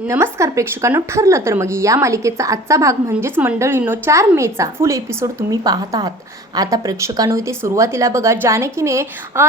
नमस्कार प्रेक्षकांनो, ठरलं तर मग या मालिकेचा आजचा भाग म्हणजेच मंडळींनो 4 मेचा फुल एपिसोड तुम्ही पाहत आहात. आता प्रेक्षकांनो इथे सुरुवातीला बघा जानकीने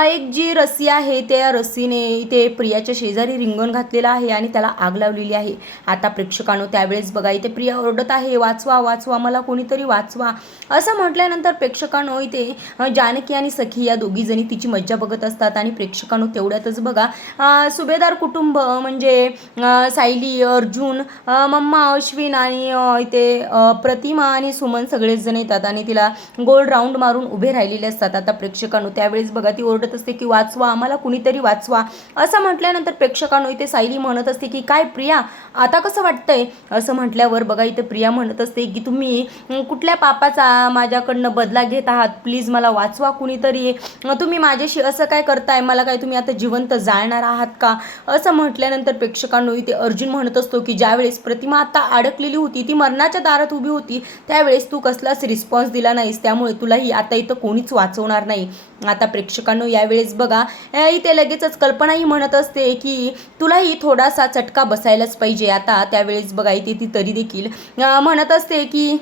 एक जी रस्सी आहे त्या रस्सीने इथे प्रियाच्या शेजारी रिंगण घातलेलं आहे आणि त्याला आग लावलेली आहे. आता प्रेक्षकांनो त्यावेळेस बघा इथे प्रिया ओरडत आहे, वाचवा वाचवा, मला कोणीतरी वाचवा. असं म्हटल्यानंतर प्रेक्षकांनो इथे जानकी आणि सखी या दोघी जणी तिची मज्जा बघत असतात. आणि प्रेक्षकांनो तेवढ्यातच बघा सुभेदार कुटुंब म्हणजे सायली, अर्जुन, मम्मा अश्विन आणि इथे प्रतिमा आणि सुमन सगळेच जण येतात आणि तिला गोल राऊंड मारून उभे राहिलेले असतात. आता प्रेक्षकांनो त्यावेळेस बघा ती ओरडत असते की वाचवा, आम्हाला कुणीतरी वाचवा. असं म्हटल्यानंतर प्रेक्षकांनो इथे सायली म्हणत असते की काय प्रिया, आता कसं वाटतंय? असं म्हटल्यावर बघा इथे प्रिया म्हणत असते की तुम्ही कुठल्या पापाचा माझ्याकडनं बदला घेत आहात? प्लीज मला वाचवा कुणीतरी. तुम्ही माझ्याशी असं काय करताय? मला काय तुम्ही आता जिवंत जाळणार आहात का? असं म्हटल्यानंतर प्रेक्षकांनो इथे अर्जुन म्हणत असतो की ज्यावेळेस प्रतिमा आता अडकलेली होती, ती मरणाच्या दारात उभी होती, त्यावेळेस तू कसलाच रिस्पॉन्स दिला नाहीस, त्यामुळे तुलाही आता इथं कोणीच वाचवणार नाही. आता प्रेक्षकांनो यावेळेस बघा इथे लगेचच कल्पनाही म्हणत असते की तुलाही थोडासा चटका बसायलाच पाहिजे. आता त्यावेळेस बघा इथे ती तरी देखील म्हणत असते की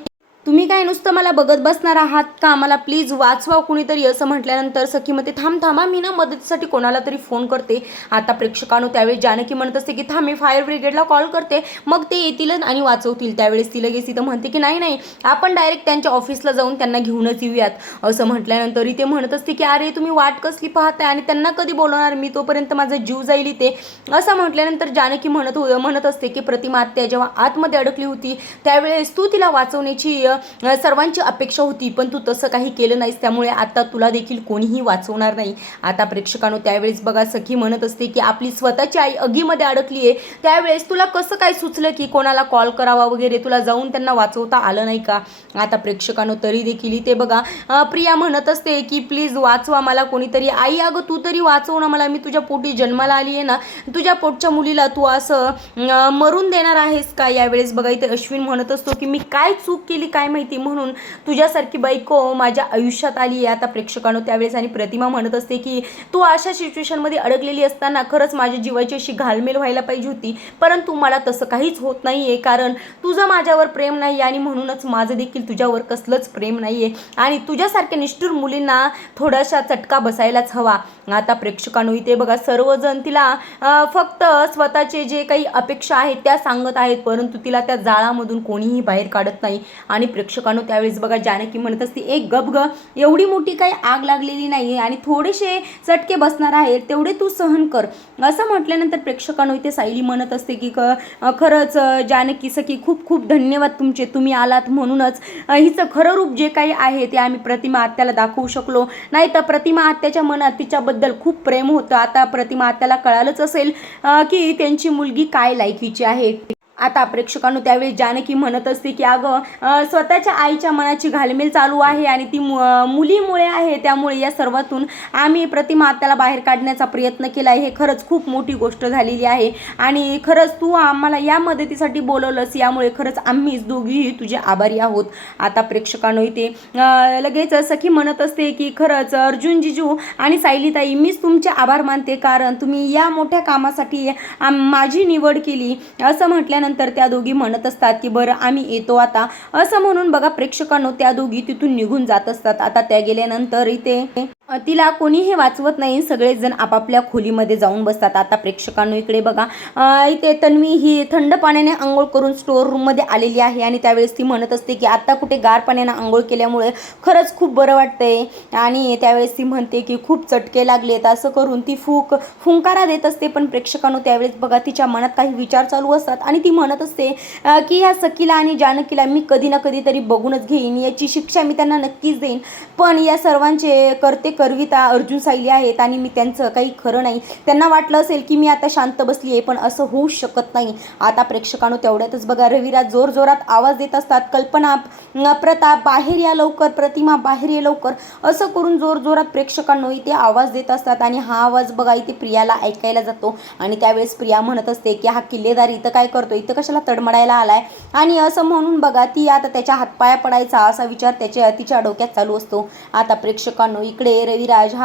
तुम्ही काय नुसतं मला बघत बसणार आहात का? मला प्लीज वाचवा कुणीतरी. असं म्हटल्यानंतर सखी म्हणते थांबा, मी ना मदतीसाठी कोणाला तरी फोन करते. आता प्रेक्षकांनो त्यावेळेस जानकी म्हणत असते की थांब, मी फायर ब्रिगेडला कॉल करते, मग ते येतील आणि वाचवतील. त्यावेळेस ती लगेच इथं म्हणते की नाही, आपण डायरेक्ट त्यांच्या ऑफिसला जाऊन त्यांना घेऊनच येऊयात. असं म्हटल्यानंतर इथे म्हणत असते की अरे तुम्ही वाट कसली पाहताय आणि त्यांना कधी बोलवणार मी? तोपर्यंत माझा जीव जाईल इथे. असं म्हटल्यानंतर जानकी म्हणत असते की प्रतिमा आत्या जेव्हा आतमध्ये अडकली होती त्यावेळेस तू तिला वाचवण्याची सर्वांची अपेक्षा होती, पण तू तसं काही केलं नाहीस, त्यामुळे आता तुला देखील कोणीही वाचवणार नाही. आता प्रेक्षकांनो त्यावेळेस बघा सखी म्हणत असते की आपली स्वतःची आई आगीमध्ये अडकली आहे, त्यावेळेस तुला कसं काय सुचलं की कोणाला कॉल करावा वगैरे? तुला जाऊन त्यांना वाचवता आलं नाही का? आता प्रेक्षकांनो तरी देखील इथे बघा प्रिया म्हणत असते की प्लीज वाचवा मला कोणीतरी. आई अगं तू तरी वाचव ना मला, मी तुझ्या पोटी जन्माला आली आहे ना, तुझ्या पोटच्या मुलीला तू असं मरून देणार आहेस का? यावेळेस बघा इथे अश्विन म्हणत असतो की मी काय चूक केली काय माहिती, म्हणून तुझ्यासारखी बायको माझ्या आयुष्यात आली आहे. आता प्रेक्षकांनो त्यावेळेस आणि प्रतिमा म्हणत असते की तू अशा सिच्युएशनमध्ये अडकलेली असताना खरंच माझ्या जीवाची अशी घालमेल व्हायला पाहिजे होती, परंतु मला तसं काहीच होत नाही आहे, कारण तुझं माझ्यावर प्रेम नाही आणि म्हणूनच माझं देखील तुझ्यावर कसलंच प्रेम नाही आहे आणि तुझ्यासारख्या निष्ठुर मुलींना थोडासा चटका बसायलाच हवा. आता प्रेक्षकांनो इथे बघा सर्वजण तिला फक्त स्वतःचे जे काही अपेक्षा आहेत त्या सांगत आहेत, परंतु तिला त्या जाळामधून कोणीही बाहेर काढत नाही. आणि प्रेक्षकांनो त्यावेळेस बघा जानकी म्हणत असते एक गप ग, एवढी मोठी काही आग लागलेली नाही आणि थोडेसे चटके बसणार आहेत, तेवढे तू सहन कर. असं म्हटल्यानंतर प्रेक्षकांनो इथे सायली म्हणत असते की खरंच जानकी सखी खूप खूप धन्यवाद तुमचे, तुम्ही आलात म्हणूनच हिचं खरं रूप जे काही आहे ते आम्ही प्रतिमा आत्याला दाखवू शकलो, नाही तर प्रतिमा आत्याच्या मनात तिच्याबद्दल खूप प्रेम होतं. आता प्रतिमा आत्याला कळालंच असेल की त्यांची मुलगी काय लायकीची आहे. आता प्रेक्षकांनो त्यावेळी जानकी म्हणत असते की अगं स्वतःच्या आईच्या मनाची घालमेल चालू आहे आणि ती मुलीमुळे आहे, त्यामुळे या सर्वातून आम्ही प्रतिमा आत्याला बाहेर काढण्याचा प्रयत्न केला आहे. हे खरंच खूप मोठी गोष्ट झालेली आहे आणि खरंच तू आम्हाला या मदतीसाठी बोलवलंस, यामुळे खरंच आम्हीच दोघीही तुझे आभारी आहोत. आता प्रेक्षकांनो इथे लगेच सखी म्हणत असते की खरंच अर्जुन जिजू आणि सायलीताई मीच तुमचे आभार मानते, कारण तुम्ही या मोठ्या कामासाठी माझी निवड केली. असं म्हटल्यानंतर त्या दोघी म्हणत असतात की बरं आम्ही येतो आता. असं म्हणून बघा प्रेक्षकांनो त्या दोघी तिथून निघून जात असतात. आता त्या गेल्यानंतर इथे तिला कोणीही वाचवत नाही, सगळेच जण आपापल्या खोलीमध्ये जाऊन बसतात. आता प्रेक्षकांनो इकडे बघा इथे तन्वी ही थंड पाण्याने आंघोळ करून स्टोअर रूममध्ये आलेली आहे आणि त्यावेळेस ती म्हणत असते की आता कुठे गार पाण्याने आंघोळ केल्यामुळे खरंच खूप बरं वाटतंय. आणि त्यावेळेस ती म्हणते की खूप चटके लागलेत, असं करून ती फुंकारा देत असते. पण प्रेक्षकांनो त्यावेळेस बघा तिच्या मनात काही विचार चालू असतात आणि ती म्हणत असते की ह्या सखीला आणि जानकीला मी कधी ना कधी तरी बघूनच घेईन, याची शिक्षा मी त्यांना नक्कीच देईन, पण या सर्वांचे करते करविता अर्जुन सायली आहेत आणि मी त्यांचं काही खरं नाही. त्यांना वाटलं असेल की मी आता शांत बसली आहे, पण असं होऊ शकत नाही. आता प्रेक्षकांनो तेवढ्यातच बघा रविराज जोरजोरात आवाज देत असतात, कल्पना, प्रताप बाहेर या लवकर, प्रतिमा बाहेर ये लवकर. असं करून जोरजोरात प्रेक्षकांनो इथे आवाज देत असतात आणि हा आवाज बघा इथे प्रियाला ऐकायला जातो. आणि त्यावेळेस प्रिया म्हणत असते की हा किल्लेदार इथं काय करतो, इथं कशाला तडमडायला आलाय? आणि असं म्हणून बघा ती आता त्याच्या हातपाया पडायचा असा विचार तिच्या डोक्यात चालू असतो. आता प्रेक्षकांनो इकडे रविराज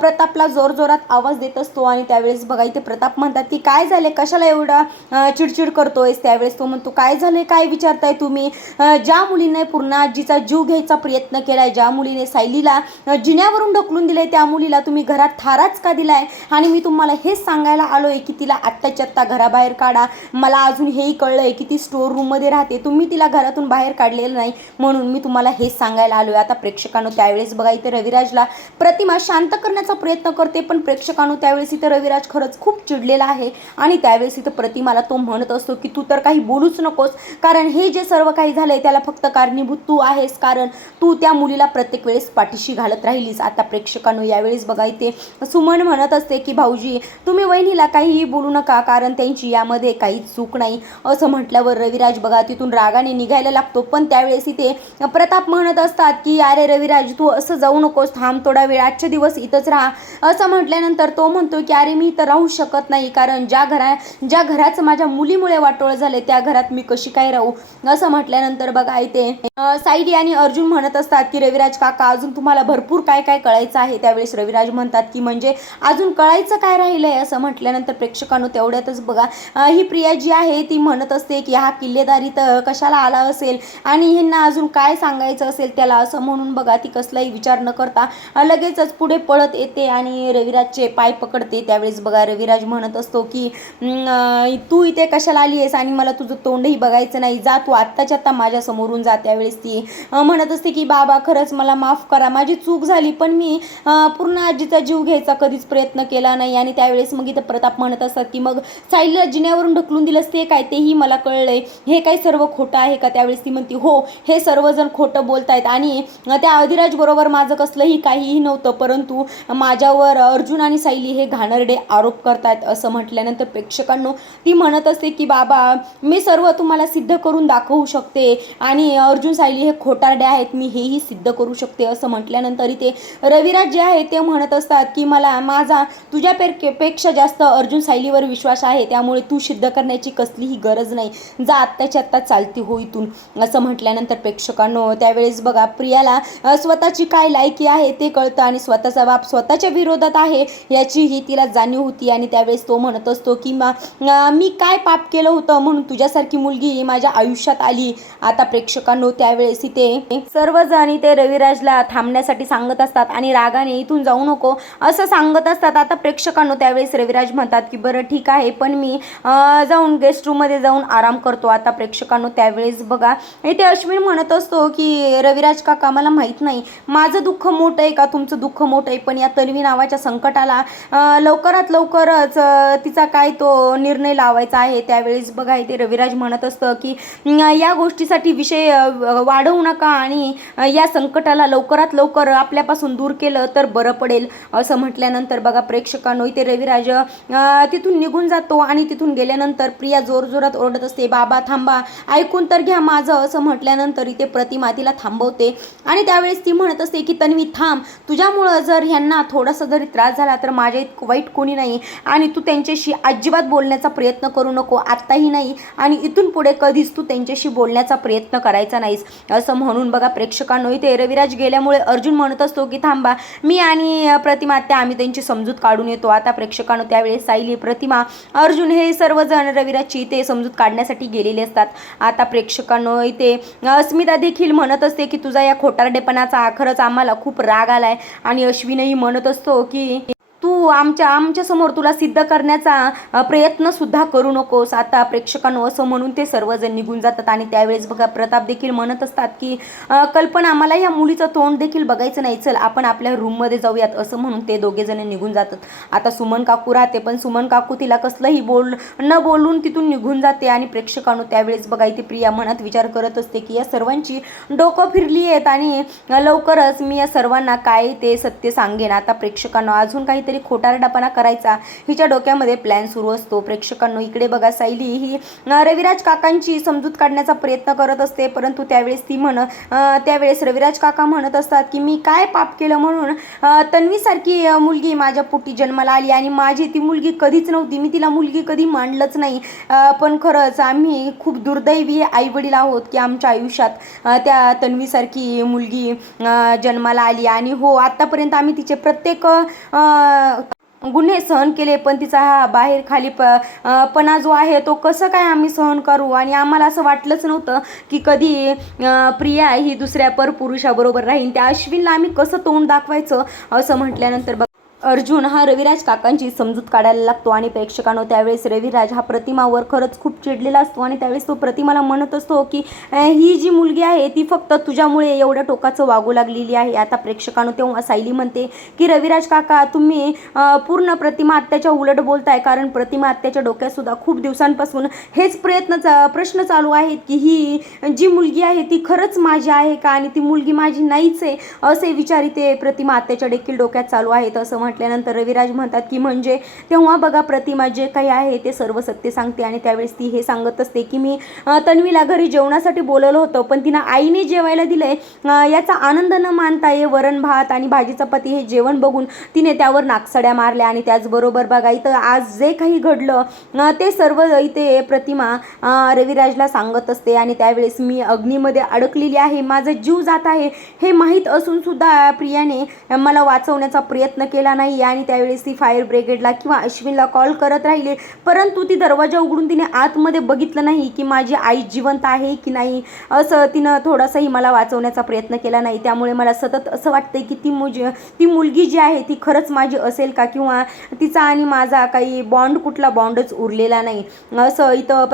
प्रतापला जोरजोरात आवाज देत असतो आणि त्यावेळेस बघा इथे प्रताप म्हणतात की काय झाले, कशाला एवढा चिडचिड करतोयस. त्यावेळेस तो म्हणतो काय झाले, काय विचारताय तुम्ही. ज्या मुलीने पूर्ण आजीचा जीव घ्यायचा प्रयत्न केलाय, ज्या मुलीने सायलीला जिन्यावरून ढकलून दिले, त्या मुलीला तुम्ही घरात थाराच का दिलाय. आणि मी तुम्हाला हेच सांगायला आलोय की तिला आत्ताच्या आत्ता घराबाहेर काढा. मला अजून हेही कळलंय की ती स्टोर रूममध्ये राहते, तुम्ही तिला घरातून बाहेर काढलेलं नाही, म्हणून मी तुम्हाला हेच सांगायला आलोय. आता प्रेक्षकांनो त्यावेळेस बघा इथे रविराजला प्रतिमा शांत करण्याचा प्रयत्न करते, पण प्रेक्षकांनो त्यावेळेस इथे रविराज खरंच खूप चिडलेला आहे. आणि त्यावेळेस इथे प्रतिमाला तो म्हणत असतो की तू तर काही बोलूच नकोस, कारण हे जे सर्व काही झालंय त्याला फक्त कारणीभूत तू आहेस, कारण तू त्या मुलीला प्रत्येक वेळेस पाठीशी घालत राहिलीस. आता प्रेक्षकांनो यावेळेस बघा इथे सुमन म्हणत असते की भाऊजी तुम्ही वहिनीला काहीही बोलू नका, कारण त्यांची यामध्ये काहीच चूक नाही. असं म्हटल्यावर रविराज बघा तिथून रागाने निघायला लागतो, पण त्यावेळेस इथे प्रताप म्हणत असतात की अरे रविराज तू असं जाऊ नकोस, थांब थोडा वेळ, आजचे दिवस इथंच राहा. असं म्हटल्यानंतर तो म्हणतो की अरे मी इथं राहू शकत नाही, कारण ज्या घराचं माझ्या मुलीमुळे वाटोळं झाले त्या घरात मी कशी काय राहू. असं म्हटल्यानंतर बघा इथे सायली आणि अर्जुन म्हणत असतात की रविराज काका अजून तुम्हाला भरपूर काय काय कळायचं आहे. त्यावेळेस रविराज म्हणतात की म्हणजे अजून कळायचं काय राहिलंय. असं म्हटल्यानंतर प्रेक्षकांनो तेवढ्यातच बघा ही प्रिया जी आहे ती म्हणत असते की हा किल्लेदार इथं कशाला आला असेल आणि ह्यांना अजून काय सांगायचं असेल त्याला. असं म्हणून बघा ती कसलाही विचार न करता लगेचच पुढे पळत येते आणि रविराजचे पाय पकडते. त्यावेळेस बघा रविराज म्हणत असतो की तू इथे कशाला आली आहेस आणि मला तुझं तोंडही बघायचं नाही, जा तू आत्ताच्या आत्ता माझ्या समोरून जा. त्यावेळेस ती म्हणत असते की बाबा खरंच मला माफ करा, माझी चूक झाली, पण मी पूर्ण आजीचा जीव घ्यायचा कधीच प्रयत्न केला नाही. आणि त्यावेळेस मग इथं प्रताप म्हणत असतात की मग सायलीला जिन्यावरून ढकलून दिलंस ते काय, तेही मला कळलंय, हे काय सर्व खोटं आहे का. त्यावेळेस ती म्हणते हो हे सर्वजण खोटं बोलतायत आणि त्या अधिराज बरोबर माझं कसलंही काहीही नव्हतं, परंतु माझ्यावर अर्जुन आणि सायली हे घाणेरडे आरोप करतायत. असं म्हटल्यानंतर प्रेक्षकांनो ती म्हणत असते की बाबा मी सर्व तुम्हाला सिद्ध करून दाखवू शकते आणि अर्जुन सायली हे खोटारडे आहेत, मी हेही सिद्ध करू शकते. असं म्हटल्यानंतर इथे रविराज जे आहे ते म्हणत असतात की मला माझा तुझ्यापेक्षा जास्त अर्जुन सायलीवर विश्वास आहे, त्यामुळे तू सिद्ध करण्याची कसलीही गरज नाही, जा आत्ताच्या आत्ता चालती हो इथून. असं म्हटल्यानंतर प्रेक्षकांनो त्यावेळेस बघा प्रियाला स्वतःची काय लायकी आहे ते कळतं आणि स्वतःचा बाप स्वतःच्या विरोधात आहे याचीही तिला जाणीव होती. आणि त्यावेळेस तो म्हणत असतो की मी काय पाप केलं होतं म्हणून तुझ्यासारखी मुलगी माझ्या आयुष्यात आली. आता प्रेक्षकांनो त्यावेळेस इथे सर्वजण इथे रविराजला थांबण्यासाठी सांगत असतात आणि रागाने इथून जाऊ नको असं सांगत असतात. आता प्रेक्षकांनो त्यावेळेस रविराज म्हणतात की बरं ठीक आहे, पण मी जाऊन गेस्ट रूममध्ये जाऊन आराम करतो. आता प्रेक्षकांनो त्यावेळेस बघा इथे अश्विन म्हणत असतो की रविराज काका मला माहीत नाही माझं दुःख मोठं आहे का तुमचं दुःख मोठं आहे, पण या तन्वी नावाच्या संकटाला लवकरात लवकरच तिचा काय तो निर्णय लावायचा आहे. त्यावेळेस बघा इथे रविराज म्हणत असतं की या गोष्टीसाठी विषय वाढवू नका आणि या संकटाला लवकरात लवकर आपल्यापासून दूर केलं तर बरं पडेल. असं म्हटल्यानंतर बघा प्रेक्षकांनो इथे रविराज तिथून निघून जातो आणि तिथून गेल्यानंतर प्रिया जोरजोरात ओरडत असते बाबा थांबा, ऐकून तर घ्या माझं. असं म्हटल्यानंतर इथे प्रतिमा तिला थांबवते आणि त्यावेळेस ती म्हणत असते की तन्वी थांब, तुझ्यामुळं जर ह्यांना थोडासा जरी त्रास झाला तर माझ्या इतकं वाईट कोणी नाही आणि तू त्यांच्याशी अजिबात बोलण्याचा प्रयत्न करू नको, आत्ताही नाही आणि इथून पुढे कधीच तू त्यांच्याशी बोलण्याचा प्रयत्न करायचा नाहीस. असं म्हणून बघा प्रेक्षकांनो इथे रविराज गेल्यामुळे अर्जुन म्हणत असतो की थांबा, मी आणि प्रतिमा त्या आम्ही त्यांची समजूत काढून येतो. आता प्रेक्षकांनो त्यावेळेस सायली, प्रतिमा, अर्जुन हे सर्वजण रविराजची इथे समजूत काढण्यासाठी गेलेले असतात. आता प्रेक्षकांनो इथे अस्मिता देखील म्हणत असते की तुझा या खोटारडेपणाचा खरंच आम्हाला खूप राग आलाय आणि अश्विनही म्हणत असतो की तू आमच्या समोर तुला सिद्ध करण्याचा प्रयत्न सुद्धा करू नकोस. आता प्रेक्षकांनो असं म्हणून ते सर्वजण निघून जातात आणि त्यावेळेस बघा प्रताप देखील म्हणत असतात की कल्पना मला या मुलीचं तोंड देखील बघायचं नाही, चल आपण आपल्या रूममध्ये जाऊयात. असं म्हणून ते दोघे जण निघून जातात. आता सुमन काकू राहते, पण सुमन काकू तिला कसलंही न बोलून तिथून निघून जाते. आणि प्रेक्षकांनो त्यावेळेस बघा इथे प्रिया मनात विचार करत असते की या सर्वांची डोकं फिरली आहेत आणि लवकरच मी या सर्वांना काय ते सत्य सांगेन. आता प्रेक्षकांनो अजून काहीतरी काहीतरी खोटारडापणा करायचा हिच्या डोक्यामध्ये प्लॅन सुरू असतो. प्रेक्षकांनो इकडे बघा सायली ही रविराज काकांची समजूत काढण्याचा प्रयत्न करत असते, परंतु त्यावेळेस रविराज काका म्हणत असतात की मी काय पाप केलं म्हणून तन्वीसारखी मुलगी माझ्या पोटी जन्माला आली आणि माझी ती मुलगी कधीच नव्हती, मी तिला मुलगी कधी मानलंच नाही. पण खरंच आम्ही खूप दुर्दैवी आईवडील आहोत की आमच्या आयुष्यात त्या तन्वीसारखी मुलगी जन्माला आली आणि हो आत्तापर्यंत आम्ही तिचे प्रत्येक गुन्हे सहन केले, पण तिचा हा बाहेर खाली पणा जो आहे तो कसं काय आम्ही सहन करू. आणि आम्हाला असं वाटलंच नव्हतं की कधी प्रिया ही दुसऱ्या परपुरुषाबरोबर राहीन, त्या अश्विनला आम्ही कसं तोंड दाखवायचं असं म्हटल्यानंतर अर्जुन हा रविराज काकांची समजूत काढायला लागतो. आणि प्रेक्षकांनो त्यावेळेस रविराज हा प्रतिमावर खरंच खूप चिडलेला असतो आणि त्यावेळेस तो प्रतिमाला म्हणत असतो की ही जी मुलगी आहे ती फक्त तुझ्यामुळे एवढ्या टोकाचं वागू लागलेली आहे. आता प्रेक्षकांनो तेव्हा सायली म्हणते की रविराज काका तुम्ही पूर्ण प्रतिमा आत्याच्या उलट बोलताय, कारण प्रतिमा आत्याच्या डोक्यात सुद्धा खूप दिवसांपासून हेच प्रश्न चालू आहेत की ही जी मुलगी आहे ती खरंच माझी आहे का आणि ती मुलगी माझी नाहीच आहे असे विचार इथे प्रतिमा आत्याच्या देखील डोक्यात चालू आहेत असं म्हटल्यानंतर रविराज म्हणतात की म्हणजे तेव्हा बघा प्रतिमा जे काही आहे ते सर्व सत्य सांगते. आणि त्यावेळेस ती हे सांगत असते की मी तन्वीला घरी जेवणासाठी बोलवलं होतं, पण तिनं आईने जेवायला दिलंय याचा आनंद न मानता ये वरण भात आणि भाजी चपाती हे जेवण बघून तिने त्यावर नाकसड्या मारल्या. आणि त्याचबरोबर बघा इथं आज जे काही घडलं ते सर्व इथे प्रतिमा रविराजला सांगत असते. आणि त्यावेळेस मी अग्नीमध्ये अडकलेली आहे, माझा जीव जात आहे हे माहीत असून सुद्धा प्रियाने मला वाचवण्याचा प्रयत्न केला नाही. आणि त्यावेळेस ती फायर ब्रिगेडला किंवा अश्विनला कॉल करत राहिली, परंतु ती दरवाजा उघडून तिने आतमध्ये बघितलं नाही की माझी आई जिवंत आहे की नाही, असं तिनं थोडासाही मला वाचवण्याचा प्रयत्न केला नाही. त्यामुळे मला सतत असं वाटतंय की ती मुलगी जी आहे ती खरंच माझी असेल का, किंवा तिचा आणि माझा काही कुठला बॉन्डच उरलेला नाही असं इथं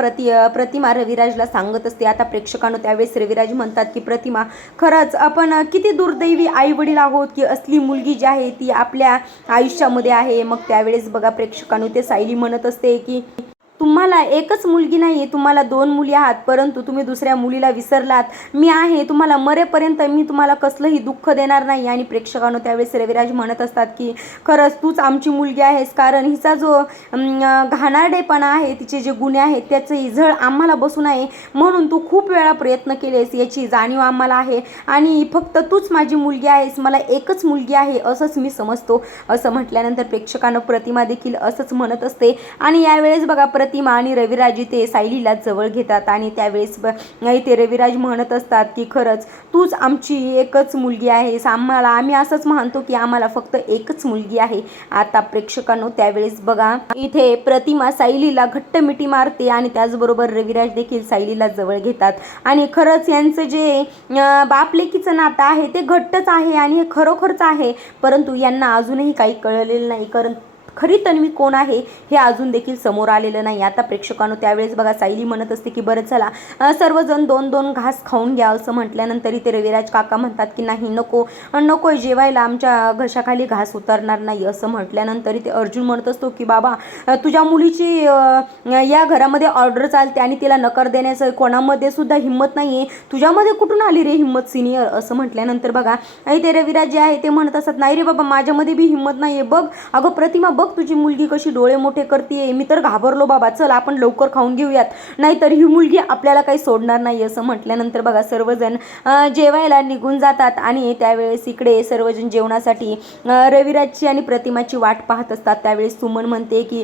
प्रतिमा रविराजला सांगत असते. आता प्रेक्षकांनो त्यावेळेस रविराज म्हणतात की प्रतिमा खरंच आपण किती दुर्दैवी आई वडील आहोत की असली मुलगी जी आहे ती आपल्या आयुष्यामध्ये आहे. मग त्यावेळेस बघा प्रेक्षकांनो ते सायली म्हणत असते की तुम्हाला एकच मुलगी नाही, तुम्हाला 2 मुली आहात, परंतु तुम्ही दुसऱ्या मुलीला विसरलात. मी आहे, तुम्हाला मरेपर्यंत मी तुम्हाला कसलंही दुःख देणार नाही. आणि प्रेक्षकांनो त्यावेळेस रविराज म्हणत असतात की खरंच तूच आमची मुलगी आहेस, कारण हिचा जो घाणारडेपणा आहे, तिचे जे गुन्हे आहेत त्याचं झळ आम्हाला बसून आहे, म्हणून तू खूप वेळा प्रयत्न केलेस याची जाणीव आम्हाला आहे आणि फक्त तूच माझी मुलगी आहेस, मला एकच मुलगी आहे असंच मी समजतो असं म्हटल्यानंतर प्रेक्षकांनो प्रतिमा देखील असंच म्हणत असते. आणि यावेळेस बघा प्रतिमा आणि रविराज इथे सायलीला जवळ घेतात आणि त्यावेळेस इथे रविराज म्हणत असतात की खरंच तूच आमची एकच मुलगी आहेस, आम्ही असंच म्हणतो की आम्हाला फक्त एकच मुलगी आहे. आता प्रेक्षकांनो त्यावेळेस बघा इथे प्रतिमा सायलीला घट्ट मिठी मारते आणि त्याचबरोबर रविराज देखील सायलीला जवळ घेतात. आणि खरंच यांचं जे बापलेकीचं नातं आहे ते घट्टच आहे आणि हे खरोखरच आहे, परंतु यांना अजूनही काही कळलेलं नाही, कारण खरी तन्वी कोण आहे हे अजून देखील समोर आलेलं नाही. आता प्रेक्षकांनो त्यावेळेस बघा सायली म्हणत असते की बरं चला सर्वजण 2-2 घास खाऊन घ्या असं म्हटल्यानंतर इथे रविराज काका म्हणतात की नाही नको जेवायला, आमच्या घशाखाली घास उतरणार नाही असं म्हटल्यानंतर इथे अर्जुन म्हणत असतो की बाबा तुझ्या मुलीची या घरामध्ये ऑर्डर चालते आणि तिला नकार देण्याचं कोणामध्ये सुद्धा हिंमत नाही आहे, तुझ्यामध्ये कुठून आली रे हिंमत सिनियर असं म्हटल्यानंतर बघा इथे रविराज जे आहे ते म्हणत असतात नाही रे बाबा माझ्यामध्ये बी हिंमत नाही आहे, बघ अगं प्रतिमा बघ तुझी मुलगी कशी डोळे मोठे करते, मी तर घाबरलो बाबा, चल आपण लवकर खाऊन घेऊयात, नाहीतर ही मुलगी आपल्याला काही सोडणार नाही असं म्हटल्यानंतर बघा सर्वजण जेवायला निघून जातात. आणि त्यावेळेस इकडे सर्वजण जेवणासाठी रविराजची आणि प्रतिमाची वाट पाहत असतात. त्यावेळेस सुमन म्हणते की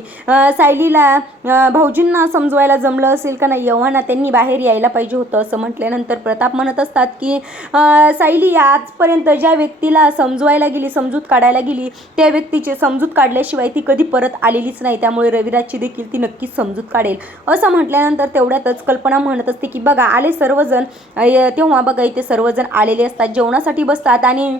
सायलीला भाऊजींना समजवायला जमलं असेल का नाही, एव्हाना त्यांनी बाहेर यायला पाहिजे होतं असं म्हटल्यानंतर प्रताप म्हणत असतात की सायली आजपर्यंत ज्या व्यक्तीला समजूत काढायला गेली त्या व्यक्तीची समजूत काढल्याशिवाय ती कधी परत आलेलीच नाही, त्यामुळे रविराजची देखील ती नक्कीच समजूत काढेल असं म्हटल्यानंतर तेवढ्यातच कल्पना म्हणत असते की बघा आले सर्वजण. तेव्हा बघा इथे सर्वजण आलेले असतात, जेवणासाठी बसतात. आणि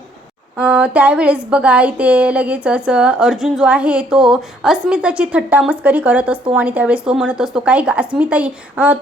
त्यावेळेस बघा इथे लगेचच अर्जुन जो आहे तो अस्मिताची थट्टा मस्करी करत असतो आणि त्यावेळेस तो म्हणत असतो काय अस्मिताई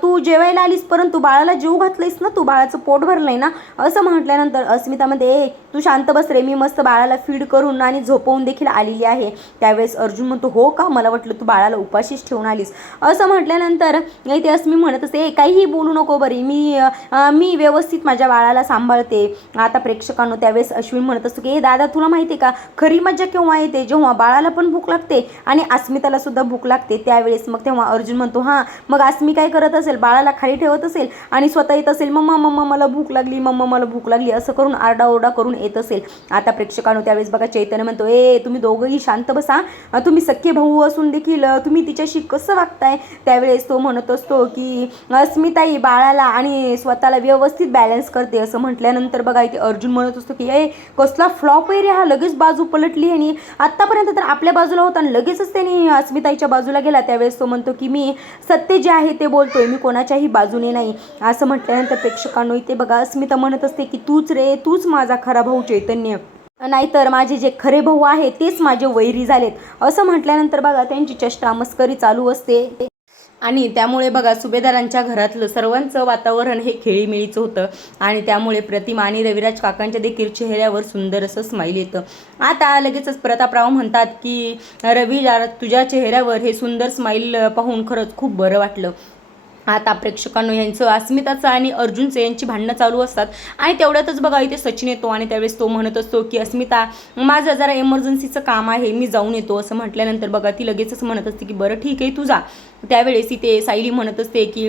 तू जेवायला आलीस परंतु बाळाला जीव घातलंयस ना, तू बाळाचं पोट भरलंय ना असं म्हटल्यानंतर अस्मितामध्ये तू शांत बस रे, मी मस्त बाळाला फीड करून आणि झोपवून देखील आलेली आहे. त्यावेळेस अर्जुन म्हणतो हो का, मला वाटलं तू बाळाला उपाशीच ठेवून आलीस असं म्हटल्यानंतर इथे अस्मी म्हणत असते काहीही बोलू नको बरी, मी व्यवस्थित माझ्या बाळाला सांभाळते. आता प्रेक्षकांनो त्यावेळेस अश्विन म्हणत असतो की हे दादा तुला माहिती आहे का खरी मजा केव्हा येते, जेव्हा बाळाला पण भूक लागते आणि अस्मिताला सुद्धा भूक लागते त्यावेळेस. मग तेव्हा अर्जुन म्हणतो हां मग अस्मी काय करत असेल, बाळाला खाली ठेवत असेल आणि स्वतः येत असेल मम्मा मम्मा मला भूक लागली, मम्मा मला भूक लागली असं करून आरडाओरडा करून येत असेल. आता प्रेक्षकांनो त्यावेळेस बघा चैतन्य म्हणतो तुम्ही दोघंही शांत बसा, तुम्ही सख्खे भाऊ असून देखील तुम्ही तिच्याशी कसं वागताय. त्यावेळेस तो म्हणत असतो की अस्मिताई बाळाला आणि स्वतःला व्यवस्थित बॅलन्स करते असं म्हटल्यानंतर बघा इथे अर्जुन म्हणत असतो की कसला फ्लॉप आहे रे हा, लगेच बाजू पलटली आणि आत्तापर्यंत तर आपल्या बाजूला होता आणि लगेचच त्याने अस्मिताईच्या बाजूला गेला. त्यावेळेस तो म्हणतो की मी सत्य जे आहे ते बोलतोय, मी कोणाच्याही बाजूने नाही असं म्हटल्यानंतर प्रेक्षकांनो इथे बघा अस्मिता म्हणत असते की तूच रे तूच माझा खरा भाऊ चैतन्य, नाहीतर माझे जे खरे भाऊ आहेत तेच माझे वैरी झालेत असं म्हटल्यानंतर बघा त्यांची चेष्टा मस्करी चालू असते. आणि त्यामुळे बघा सुभेदारांच्या घरातलं सर्वांचं वातावरण हे खेळीमेळीचं होतं आणि त्यामुळे प्रतिमा आणि रविराज काकांच्या देखील चेहऱ्यावर सुंदर असं स्माईल येतं. आता लगेचच प्रतापराव म्हणतात की रविराज तुझ्या चेहऱ्यावर हे सुंदर स्माईल पाहून खरंच खूप बरं वाटलं. आता प्रेक्षकांनो यांचं अस्मिताचं आणि अर्जुनचं यांची भांडणं चालू असतात आणि तेवढ्यातच बघा इथे सचिन येतो आणि त्यावेळेस तो म्हणत असतो की अस्मिता माझं जरा इमर्जन्सीचं काम आहे मी जाऊन येतो असं म्हटल्यानंतर बघा ती लगेचच म्हणत असते की बरं ठीक आहे तू जा. त्यावेळेस इथे सायली म्हणत असते की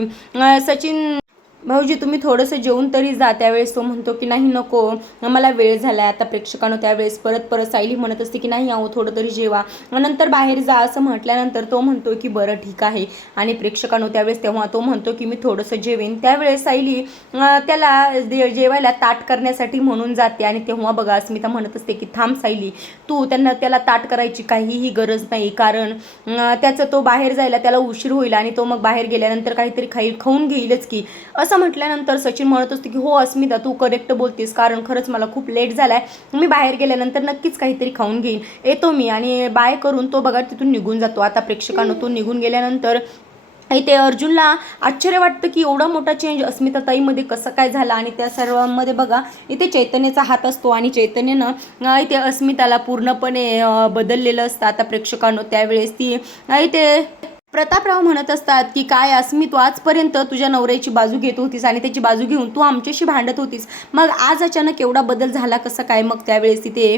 सचिन भाऊजी तुम्ही थोडंसं जेवून तरी जा. त्यावेळेस तो म्हणतो की नाही नको मला वेळ झाला आहे. आता प्रेक्षकांनो त्यावेळेस परत सायली म्हणत असते की नाही आहो थोडं तरी जेवा नंतर बाहेर जा असं म्हटल्यानंतर तो म्हणतो की बरं ठीक आहे. आणि प्रेक्षकांनो त्यावेळेस तेव्हा तो म्हणतो की मी थोडंसं जेवेन. त्यावेळेस सायली त्याला जेवायला ताट करण्यासाठी म्हणून जाते आणि तेव्हा बघा अस्मिता म्हणत असते की थांब सायली तू त्याला ताट करायची काहीही गरज नाही, कारण त्याचं तो बाहेर जायला त्याला उशीर होईल आणि तो मग बाहेर गेल्यानंतर काहीतरी खाऊन घेईलच की असं म्हटल्यानंतर सचिन म्हणत असते की हो अस्मिता तू करेक्ट बोलतीस, कारण खरंच मला खूप लेट झालाय, मी बाहेर गेल्यानंतर नक्कीच काहीतरी खाऊन घेईन, येतो मी. आणि बाय करून तो बघा तिथून निघून जातो. आता प्रेक्षकांनो तो निघून गेल्यानंतर इथे अर्जुनला आश्चर्य वाटतं की एवढा मोठा चेंज अस्मिताताईमध्ये कसं काय झाला. आणि त्या सर्वांमध्ये बघा इथे चैतन्याचा हात असतो आणि चैतन्यानं इथे अस्मिताला पूर्णपणे बदललेलं असतं. आता प्रेक्षकांनो त्यावेळेस ती इथे प्रतापराव म्हणत असतात की काय अस्मी तू आजपर्यंत तुझ्या नवऱ्याची बाजू घेत होतीस आणि त्याची बाजू घेऊन तू आमच्याशी भांडत होतीस, मग आज अचानक एवढा बदल झाला कसं काय. मग त्यावेळेस तिथे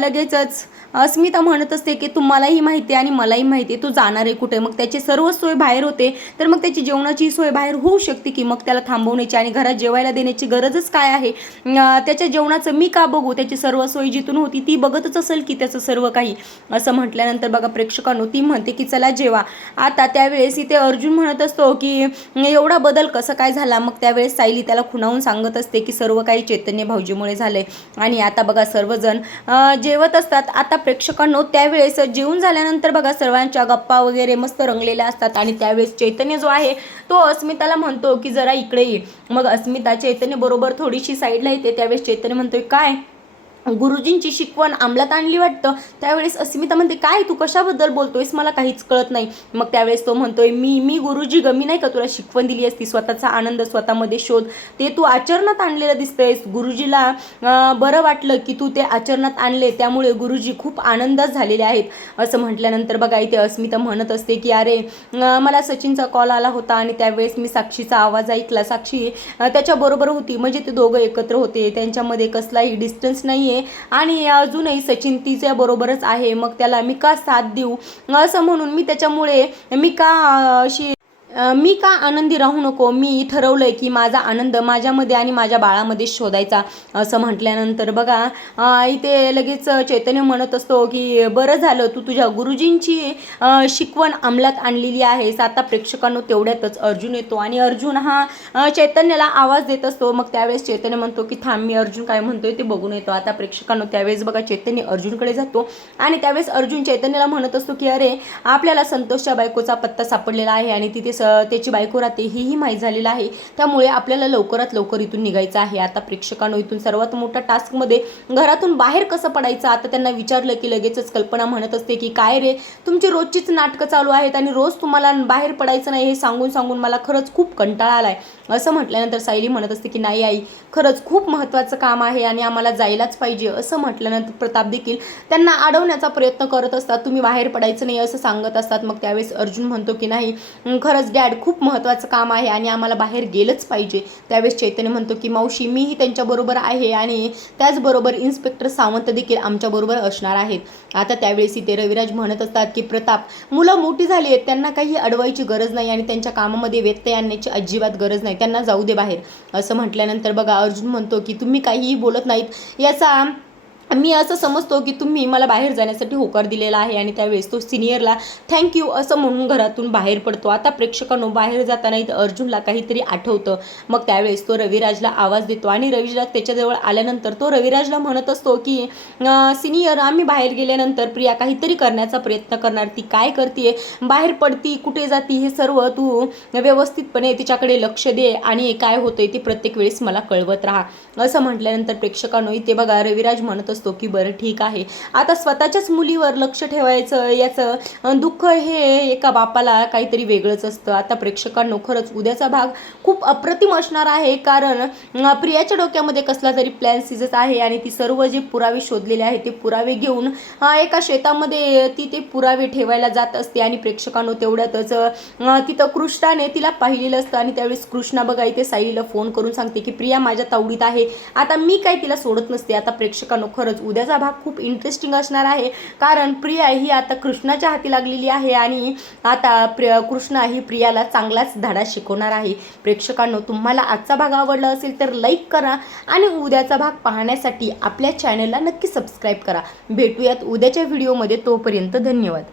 लगेचच अस्मिता म्हणत असते की तुम्हालाही माहिती आहे आणि मलाही माहिती आहे तू जाणार आहे कुठे, मग त्याची सर्व सोय बाहेर होते तर मग त्याची जेवणाची सोय बाहेर होऊ शकते की, मग त्याला थांबवण्याची आणि घरात जेवायला देण्याची गरजच काय आहे. त्याच्या जेवणाचं मी का बघू, त्याची सर्व सोय जिथून होती ती बघतच असेल की त्याचं सर्व काही. असं म्हटल्यानंतर बघा प्रेक्षकांनो ती म्हणते की चला जेवा. आता त्यावेळेस इथे अर्जुन म्हणत असतो की एवढा बदल कसं काय झाला. मग त्यावेळेस सायली त्याला खुणावून सांगत असते की सर्व काही चैतन्य भाऊजीमुळे झालंय. आणि आता बघा सर्वजण जेवत असतात. आता प्रेक्षकांनो त्यावेळेस जेवून झाल्यानंतर बघा सर्वांच्या गप्पा वगैरे मस्त रंगलेल्या असतात आणि त्यावेळेस चैतन्य जो आहे तो अस्मिताला म्हणतो की जरा इकडे ये. मग अस्मिता चैतन्य बरोबर थोडीशी साईडला येते. त्यावेळेस चैतन्य म्हणतोय काय गुरुजींची शिकवण अंमलात आणली वाटतं. त्यावेळेस अस्मिता म्हणते काय तू कशाबद्दल बोलतोयस, मला काहीच कळत नाही. मग त्यावेळेस तो म्हणतोय मी गुरुजी गमी नाही का तुला शिकवण दिली असती, स्वतःचा आनंद स्वतःमध्ये शोध, ते तू आचरणात आणलेलं दिसतंयस. गुरुजीला बरं वाटलं की तू ते आचरणात आणले, त्यामुळे गुरुजी खूप आनंदात झालेले आहेत. असं म्हटल्यानंतर बघा इथे अस्मिता म्हणत असते की अरे मला सचिनचा कॉल आला होता आणि त्यावेळेस मी साक्षीचा आवाज ऐकला, साक्षी त्याच्याबरोबर होती, म्हणजे ते दोघं एकत्र होते, त्यांच्यामध्ये कसलाही डिस्टन्स नाही आहे आणि अजूनही सचिन तिच्या बरोबरच आहे, मग त्याला मी का साथ देऊ असं म्हणून मी त्याच्यामुळे मी का आनंदी राहू नको, मी ठरवलंय की माझा आनंद माझ्यामध्ये आणि माझ्या बाळामध्ये शोधायचा. असं म्हटल्यानंतर बघा इथे लगेच चैतन्य म्हणत असतो की बरं झालं तू तुझ्या गुरुजींची शिकवण अंमलात आणलेली आहेस. आता प्रेक्षकांनो तेवढ्यातच अर्जुन येतो आणि अर्जुन हा चैतन्याला आवाज देत असतो. मग त्यावेळेस चैतन्य म्हणतो की थांब मी अर्जुन काय म्हणतोय ते बघून येतो. आता प्रेक्षकांनो त्यावेळेस बघा चैतन्य अर्जुनकडे जातो आणि त्यावेळेस अर्जुन चैतन्याला म्हणत असतो की अरे आपल्याला संतोषच्या बायकोचा पत्ता सापडलेला आहे आणि तिथे त्याची बायको राहते हेही माहीत झालेलं आहे, त्यामुळे आपल्याला लवकरात लवकर इथून निघायचं आहे. आता प्रेक्षकांनो इथून सर्वात मोठा टास्कमध्ये घरातून बाहेर कसं पडायचं. आता त्यांना विचारलं की लगेचच कल्पना म्हणत असते की काय रे तुमची रोजचीच नाटकं चालू आहेत आणि रोज तुम्हाला बाहेर पडायचं नाही हे सांगून सांगून मला खरंच खूप कंटाळा आलाय. असं म्हटल्यानंतर सायली म्हणत असते की नाही आई खरंच खूप महत्त्वाचं काम आहे आणि आम्हाला जायलाच पाहिजे. असं म्हटल्यानंतर प्रताप देखील त्यांना अडवण्याचा प्रयत्न करत असतात, तुम्ही बाहेर पडायचं नाही असं सांगत असतात. मग त्यावेळेस अर्जुन म्हणतो की नाही खरंच डॅड खूप महत्त्वाचं काम आहे आणि आम्हाला बाहेर गेलंच पाहिजे. त्यावेळेस चैतन्य म्हणतो की मावशी मीही त्यांच्याबरोबर आहे आणि त्याचबरोबर इन्स्पेक्टर सावंत देखील आमच्याबरोबर असणार आहेत. आता त्यावेळेस इथे रविराज म्हणत असतात की प्रताप मुलं मोठी झाली आहेत, त्यांना काही अडवायची गरज नाही आणि त्यांच्या कामामध्ये व्यत्यय आणण्याची अजिबात गरज नाही, त्यांना जाऊ दे बाहेर. असं म्हटल्यानंतर बघा अर्जुन म्हणतो की तुम्ही काहीही बोलत नाहीत याचा मी असं समजतो की तुम्ही मला बाहेर जाण्यासाठी होकार दिलेला आहे. आणि त्यावेळेस तो सिनियरला थँक्यू असं म्हणून घरातून बाहेर पडतो. आता प्रेक्षकांनो बाहेर जाताना इथं अर्जुनला काहीतरी आठवतं. मग त्यावेळेस तो रविराजला आवाज देतो आणि रविराज त्याच्याजवळ आल्यानंतर तो रविराजला म्हणत असतो की सिनियर आम्ही बाहेर गेल्यानंतर प्रिया काहीतरी करण्याचा प्रयत्न करणार, ती काय करते, बाहेर पडती, कुठे जाती, हे सर्व तू व्यवस्थितपणे तिच्याकडे लक्ष दे आणि काय होतंय ते प्रत्येक वेळेस मला कळवत राहा. असं म्हटल्यानंतर प्रेक्षकांनो इथे बघा रविराज म्हणत असतो की बरं ठीक आहे, आता स्वतःच्याच मुलीवर लक्ष ठेवायचं याचं दुःख हे एका बापाला काहीतरी वेगळंच असतं. आता प्रेक्षकांनो खरंच उद्याचा भाग खूप अप्रतिम असणार आहे, कारण प्रियाच्या डोक्यामध्ये कसला तरी प्लॅन सिजत आहे आणि ती सर्व जे पुरावे शोधलेले आहेत ते पुरावे घेऊन एका शेतामध्ये ती ते पुरावे ठेवायला जात असते. आणि प्रेक्षकांनो तेवढ्यातच तिथं कृष्णाने तिला पाहिलेलं असतं आणि त्यावेळेस कृष्णा बघा इथे सायलीला फोन करून सांगते की प्रिया माझ्या तावडीत आहे, आता मी काय तिला सोडत नसते. आता प्रेक्षकांनो खरंच उद्याचा भाग खूप इंटरेस्टिंग असणार आहे, कारण प्रिया ही आता कृष्णाच्या हाती लागलेली आहे आणि आता कृष्णा ही प्रियाला चांगलाच धडा शिकवणार आहे. प्रेक्षकांनो तुम्हाला आजचा भाग आवडला असेल तर लाईक करा आणि उद्याचा भाग पाहण्यासाठी आपल्या चॅनलला नक्की सबस्क्राईब करा. भेटूयात उद्याच्या व्हिडिओमध्ये, तोपर्यंत धन्यवाद.